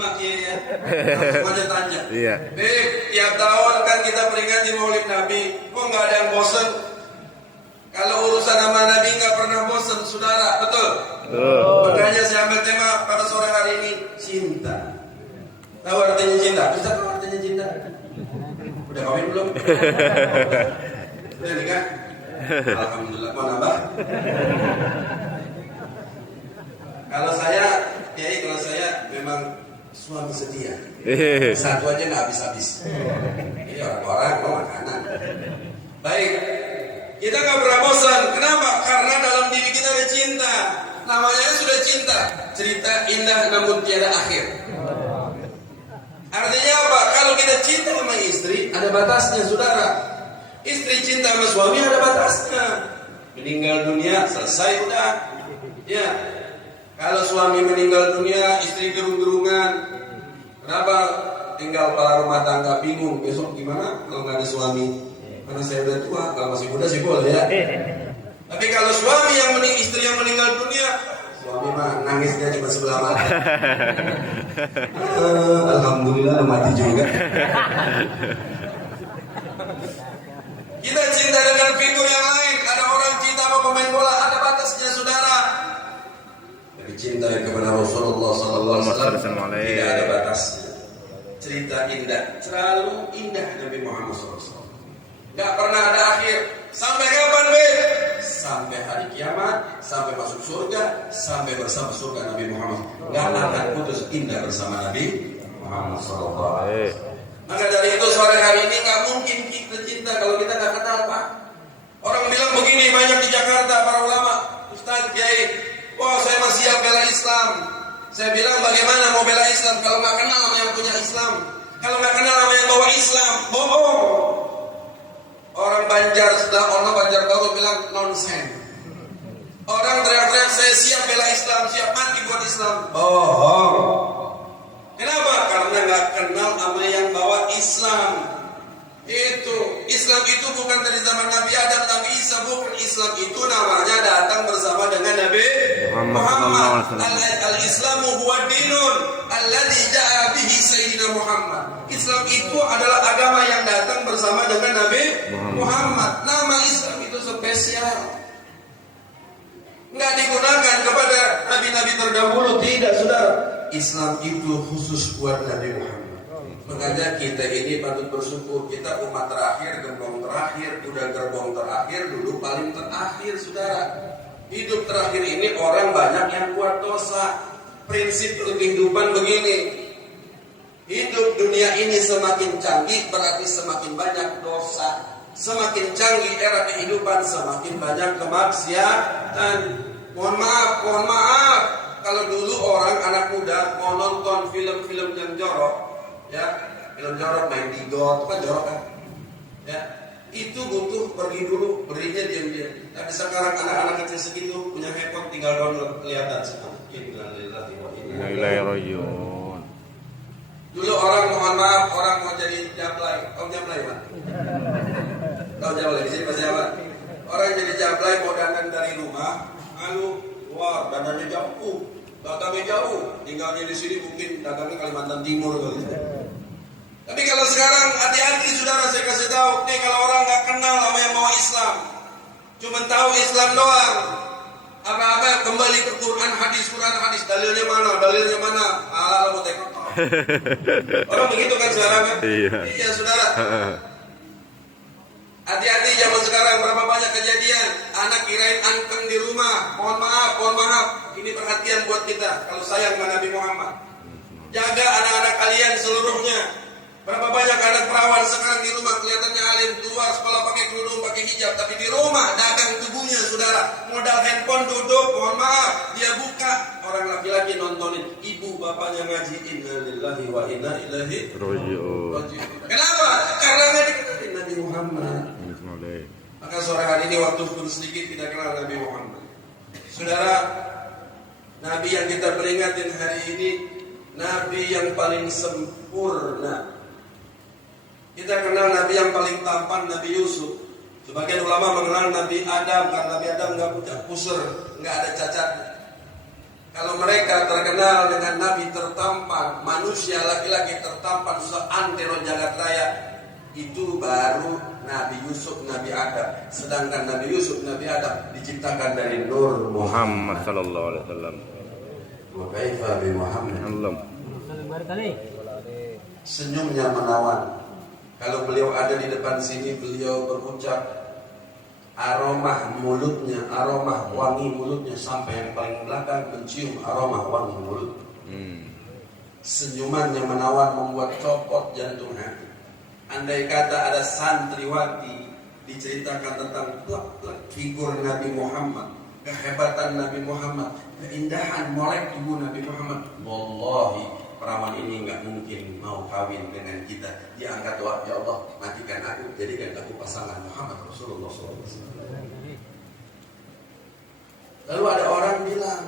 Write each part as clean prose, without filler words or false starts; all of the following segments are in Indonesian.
disimak ya. Semuanya tanya. Iya. Tiap tahun kan kita peringati Maulid Nabi. Kok nggak ada yang bosan? Kalau urusan sama Nabi nggak pernah bosan, saudara, betul? Makanya saya ambil tema pada sore hari ini, cinta. Tahu artinya cinta? Bisa tahu artinya cinta? Udah kawin belum? Udah nikah? Alhamdulillah. Mau nambah? Kalau saya memang suami setia. Satu aja nggak habis-habis. Ini orang-orang mau makanan. Baik, kita nggak pernah bosan. Kenapa? Karena dalam diri kita ada cinta. Namanya sudah cinta. Cerita indah namun tiada akhir. Artinya apa? Kalau kita cinta sama istri, ada batasnya, saudara. Istri cinta sama suami ada batasnya. Meninggal dunia, selesai udah. Ya. Kalau suami meninggal dunia, istri gerung-gerungan. Kenapa? Tinggal para rumah tangga bingung. Besok gimana kalau nggak ada suami? Karena saya udah tua. Kalau masih muda sih boleh ya. Tapi kalau suami istri yang meninggal dunia, suami mah nangisnya cuma sebelah mata. Alhamdulillah mati juga. Kita cinta dengan figur yang lain. Ada orang cinta sama pemain bola, ada batasnya, saudara. Tapi cinta kepada Rasulullah SAW tidak ada batasnya. Cerita indah, selalu indah Nabi Muhammad SAW. Gak pernah ada akhir. Sampai kapan, Beb? Sampai hari kiamat, sampai masuk surga, sampai bersama surga Nabi Muhammad. Gak akan putus indah bersama Nabi Muhammad SAW. Maka dari itu sore hari ini gak mungkin kita cinta kalau kita gak kenal, Pak. Orang bilang begini banyak di Jakarta, para ulama, Ustaz, Kiai, wah saya masih siap bela Islam. Saya bilang bagaimana mau bela Islam kalau gak kenal sama yang punya Islam, kalau gak kenal sama yang bawa Islam? Bohong. Orang Banjar sebelah ono Banjar Baru bilang nonsen. Orang teriak-teriak saya siap bela Islam, siap mati buat Islam. Bohong. Kenapa? Karena nggak kenal sama yang bawa Islam. Itu Islam itu bukan dari zaman Nabi Adam, Nabi Isa, bukan. Islam itu namanya datang bersama dengan Nabi Muhammad. Al-Islamu huwa dinun alladzi ja'a bihi sayyidina Muhammad. Islam itu adalah agama yang datang bersama dengan Nabi Muhammad. Nama Islam itu spesial. Nggak digunakan kepada nabi-nabi terdahulu, tidak, saudara. Islam itu khusus buat Nabi Muhammad. Makanya kita ini patut bersyukur. Kita umat terakhir, gerbong terakhir. Udah gerbong terakhir, duduk paling terakhir, saudara. Hidup terakhir ini orang banyak yang buat dosa. Prinsip kehidupan begini. Hidup dunia ini semakin canggih berarti semakin banyak dosa. Semakin canggih era kehidupan semakin banyak kemaksiatan. Mohon maaf. Kalau dulu orang anak muda mau nonton film-film yang jorok, ya, film jorok main di got, kan jorok kan? Ya, itu butuh pergi dulu, berinya diam-diam. Tapi sekarang anak-anak kecil segitu punya handphone tinggal download, kelihatan semua. Innalillahi wa inna ilaihi raji'un. Dulu orang, mohon maaf, orang mau jadi jablay. Tahu jablay, Pak? Tahu jablay di sini pasti apa? Orang jadi jablay mau dandan dari rumah, lalu wah dandannya jauh, dagangnya jauh, tinggalnya di sini mungkin dagangnya Kalimantan Timur kali. Tapi kalau sekarang hati-hati, saudara, saya kasih tahu, nih kalau orang nggak kenal sama yang mau Islam, cuma tahu Islam doang, apa-apa kembali ke Quran hadis, dalilnya mana? Mau tekok. Orang begitu kan sekarang kan? Iya, saudara. Hati-hati zaman sekarang, berapa banyak kejadian anak kirain anteng di rumah. Mohon maaf. Ini perhatian buat kita kalau sayang sama Nabi Muhammad. Jaga anak-anak kalian seluruhnya. Berapa banyak anak perawan sekarang di rumah kelihatannya alim, keluar sekolah pakai kerudung, pakai hijab, tapi di rumah dagang tubuhnya, saudara. Modal handphone duduk, mohon maaf, dia buka, orang laki-laki nontonin, ibu bapaknya ngaji. Innalillahi wa inna ilaihi raji'un. Kenapa? Karena nggak dikenalin Nabi Muhammad. Maka sore hari ini waktu sedikit kita kenal Nabi Muhammad. Saudara, Nabi yang kita peringatin hari ini, Nabi yang paling sempurna. Kita kenal Nabi yang paling tampan, Nabi Yusuf. Sebagian ulama mengenal Nabi Adam karena Nabi Adam nggak punya kusur, nggak ada cacat. Kalau mereka terkenal dengan Nabi tertampan, manusia laki-laki tertampan seantero jagat raya, itu baru Nabi Yusuf, Nabi Adam. Sedangkan Nabi Yusuf, Nabi Adam diciptakan dari nur Muhammad sallallahu alaihi wasallam. Wa kaifa bi Muhammad. Allah. Senyumnya menawan. Kalau beliau ada di depan sini, beliau berucap, aroma mulutnya, aroma wangi mulutnya sampai yang paling belakang mencium aroma wangi mulut. Senyumannya menawan membuat copot jantung hati. Andai kata ada santriwati diceritakan tentang plak-plak figur Nabi Muhammad, kehebatan Nabi Muhammad, keindahan molek tubuh Nabi Muhammad, wallahi perawan ini nggak mungkin mau kawin dengan kita. Diangkat doa, ya Allah matikan aku, jadikan aku pasangan Muhammad Rasulullah SAW. Lalu ada orang bilang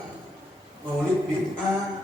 maulid bid'ah,